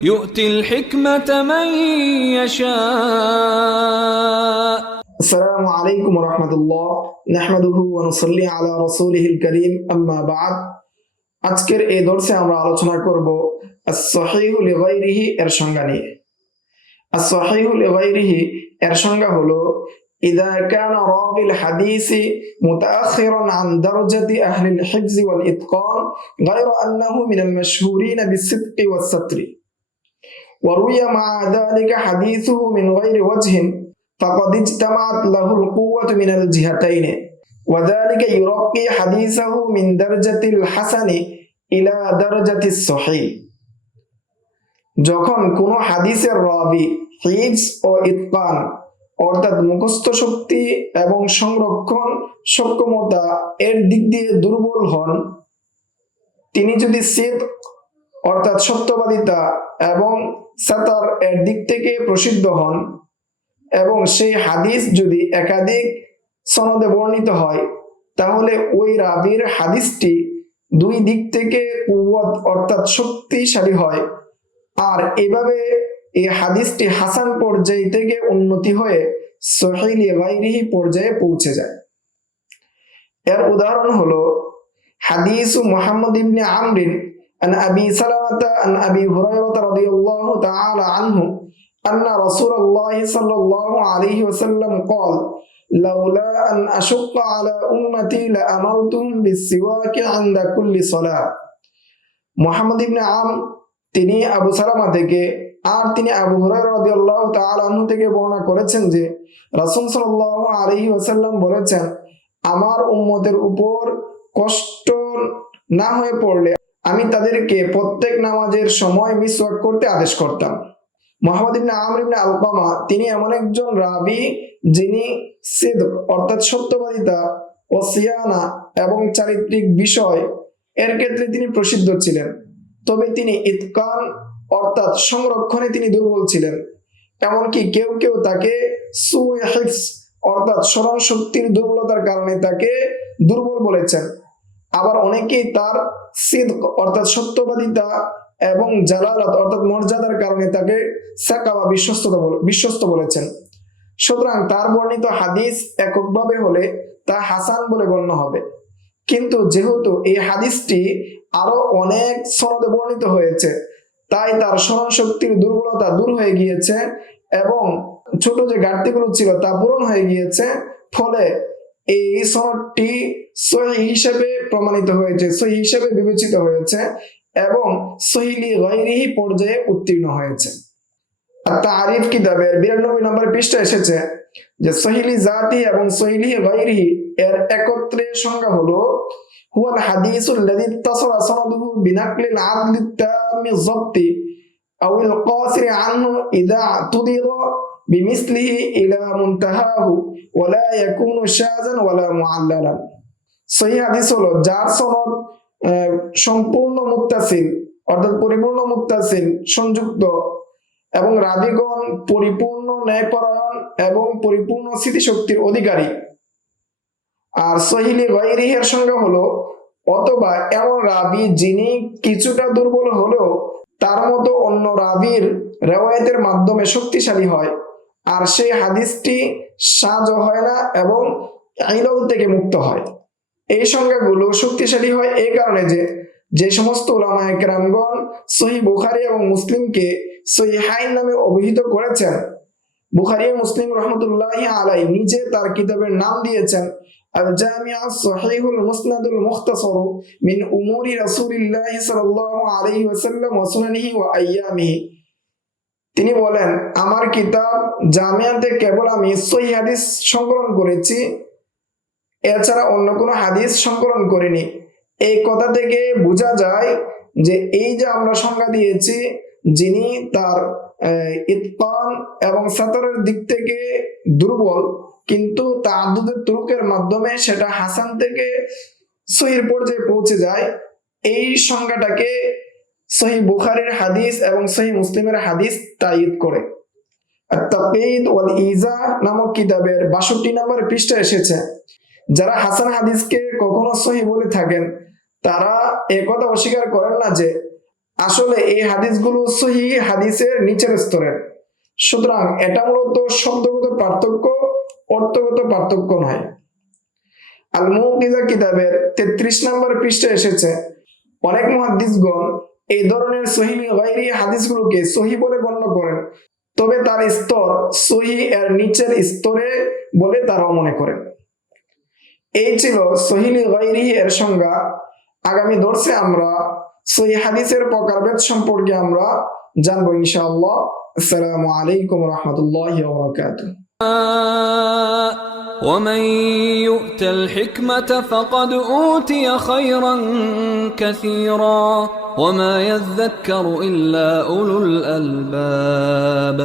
يؤتي الحكمة من يشاء. আসসালামু আলাইকুম ওয়া রাহমাতুল্লাহ নাহমাদুহু ওয়া নুসাল্লি আলা রাসূলিহিল কারীম আম্মা বা'দ। আজকের এই দর্সে আমরা আলোচনা করব আস-সহিহু লিগাইরিহি এর সংজ্ঞা নিয়ে। আস-সহিহু লিগাইরিহি এর সংজ্ঞা হলো ইযা কানা রাবিল হাদিসি মুতাআখিরান আন দারজাতি আহলিল হিফজ ওয়াল ইতকান গায়রা আন্নাহু মিনাল মাশহুরিন বিস-সিদকি ওয়াস-সাতরি ওয়া রুয়া মা যালিকা হাদিসুহু মিন গায়রি ওয়াজহিন فقد اجتمعت له القوة من الجهتين وذلك يرقي حديثه من درجة الحسن إلى درجة الصحيح। যখন কোন হাদিসের রাবি হিফজ ও ইতকান অর্থাৎ মুখস্থ শক্তি এবং সংরক্ষণ সক্ষমতা এর দিক দিয়ে দুর্বল হন, তিনি যদি সিদক অর্থাৎ সত্যবাদিতা এবং সাতার এর দিক থেকে প্রসিদ্ধ হন এবং সেই হাদিস যদি একাধিক সনদে বর্ণিত হয়, তাহলে ওই রাবির হাদিসটি দুই দিক থেকে কুওয়াত অর্থাৎ শক্তিশালী হয়, আর এভাবে এই হাদিসটি হাসান পর্যায় থেকে উন্নতি হয়ে সহিহ লিগাইরিহি পর্যায়ে পৌঁছে যায়। এর উদাহরণ হলো হাদিসু মুহাম্মদ ইবনে আমরিন আন আবি সালামাতা আন আবি হুরায়রা রাদিয়াল্লাহু তাআলা আনহু أن رسول الله صلى الله عليه وسلم قال لولا أن أشق على أمتي لأمرتهم بالسواك عند كل صلاة। মুহাম্মদ ইবনে আম তিনি আবু সালামা থেকে আর তিনি আবু হুরায়রা রাদিয়াল্লাহু তাআলা আনহু থেকে বর্ণনা করেছেন যে রাসূল সাল্লাল্লাহু আলাইহি ওয়াসাল্লাম বলেছেন, আমার উম্মতের উপর কষ্ট না হয়ে পড়লে আমি তাদেরকে প্রত্যেক নামাজের সময় মিসওয়াক করতে আদেশ করতাম। মুহাম্মদ ইবনে আমর ইবনে আলকামা তিনি এমন একজন রাবি যিনি সিদক অর্থাৎ সত্যবাদিতা ও সিয়ানা এবং চারিত্রিক বিষয় এর ক্ষেত্রে তিনি প্রসিদ্ধ ছিলেন, তবে তিনি ইতকান অর্থাৎ সংরক্ষণে তিনি দুর্বল ছিলেন। এমনকি কেউ কেউ তাকে সুয়ে হিফজ অর্থাৎ স্মরণ শক্তির দুর্বলতার কারণে তাকে দুর্বল বলেছেন। আবার অনেকেই তার সিদক অর্থাৎ সত্যবাদিতা এবং জালালাত অর্থাৎ মর্যাদার কারণে তাকে সাকা বা বিশ্বস্ত বলেছেন। সুতরাং তার বর্ণিত হাদিস এককভাবে হলে তা হাসান বলে গণ্য হবে, কিন্তু যেহেতু এই হাদিসটি আরো অনেক সনদে বর্ণিত হয়েছে, তাই তার স্মরণ শক্তির দুর্বলতা দূর হয়ে গিয়েছে এবং ছোট যে ঘাটতিগুলো ছিল তা পূরণ হয়ে গিয়েছে, ফলে এই সনদটি সহিহ হিসেবে প্রমাণিত হয়েছে, সহিহ হিসেবে বিবেচিত হয়েছে এবং সহিহ লিগাইরিহি পর্যায়ে উত্তীর্ণ হয়েছে। তারিফ কিতাবের 92 নম্বর পৃষ্ঠায় এসেছে যে সহিহ লিজাতি এবং সহিহ লিগাইরিহি এর একত্রে সংজ্ঞা হলো হুয়াল হাদিসুল লাযী ইত্তাসালা সনদুহু বিনাকলিল আদলি তাম্মি যাবতি আওয়াল কাসির আনহু ইযা তুদিরা বিমিসলিহি ইলা মুনতাহাহু ওয়া লা ইয়াকুনু শাযান ওয়া লা মুআল্লালান। সহিহ হাদিস হলো যার সনদ সম্পূর্ণ মুত্তাসিল অর্থাৎ পরিপূর্ণ মুত্তাসিল সংযুক্ত এবং রাবীগণ পরিপূর্ণ ন্যায়পরায়ণ এবং পরিপূর্ণ স্মৃতিশক্তির অধিকারী। আর সহিহ লিগাইরিহি এর সংজ্ঞা হলো অথবা এমন রাবী যিনি কিছুটা দুর্বল হলেও তার মতো অন্য রাবীর রিওয়ায়াতের মাধ্যমে শক্তিশালী হয়, আর সেই হাদিসটি শায হয় না এবং ইলল থেকে মুক্ত হয়। এই সংজ্ঞাগুলো শক্তিশালী হয় এই কারণে যে সমস্ত উলামায়ে কেরামগণ সহিহ বুখারী এবং মুসলিমকে সহিহাইন নামে অভিহিত করেছেন। বুখারী ও মুসলিম রাহমাতুল্লাহি আলাইহি নিজে তার কিতাবের নাম দিয়েছেন আল জামিউ সহিহুল মুসনাদুল মুখতাসার মিন উমুরি রাসূলিল্লাহি সাল্লাল্লাহু আলাইহি ওয়াসাল্লাম ওয়া সুনানিহি ওয়া আইয়ামিহি। তিনি বলেন, আমার কিতাব জামিয়াতে কেবল আমি সহিহ হাদিস সংকলন করেছি, এছাড়া অন্য কোনো হাদিস সংকলন করিনি। এই কথা থেকে বোঝা যায় যে এই যে আমরা সংজ্ঞা দিয়েছি, যিনি তার ইতকান এবং সাতরের দিক থেকে দুর্বল কিন্তু তাআদ্দুদের তুরুকের মাধ্যমে সেটা হাসান থেকে সহিহ পর্যায়ে পৌঁছে যায়, এই সংজ্ঞাটাকে সহিহ বুখারীর হাদিস এবং সহিহ মুসলিমের হাদিস তাইয়িদ করে। আত-তাকঈদ ওয়াল ইজা নামক কিতাবের 62 নম্বর পৃষ্ঠায় এসেছে, যারা হাসান হাদিসকে কখনো সহিহ বলে থাকেন তারা একথা অস্বীকার করেন না যে আসলে এই হাদিসগুলো সহি হাদিসের নিচের স্তরের, সুতরাং এটা মূলত শব্দগত পার্থক্য, অর্থগত পার্থক্য নয়। আল মুকিজা কিতাবের 33 নম্বর পৃষ্ঠায় এসেছে, অনেক মুহাদ্দিসগণ এই ধরনের সহিহ গায়রি হাদিসগুলোকে সহি বলে গণ্য করেন, তবে তার স্তর সহি এর নিচের স্তরে বলে তারাও মনে করেন। এই ছিল সহিহ গায়রি এর সংজ্ঞা। আগামী দর্শে আমরা সহিহ হাদিসের প্রকারভেদ সম্পর্কে আমরা জানবো ইনশাআল্লাহ। আসসালামু আলাইকুম ওয়া রাহমাতুল্লাহি ওয়া বারাকাতুহু। ومن يؤت الحكمة فقد أوتي خيرا كثيرا وما يذكر إلا أولو الألباب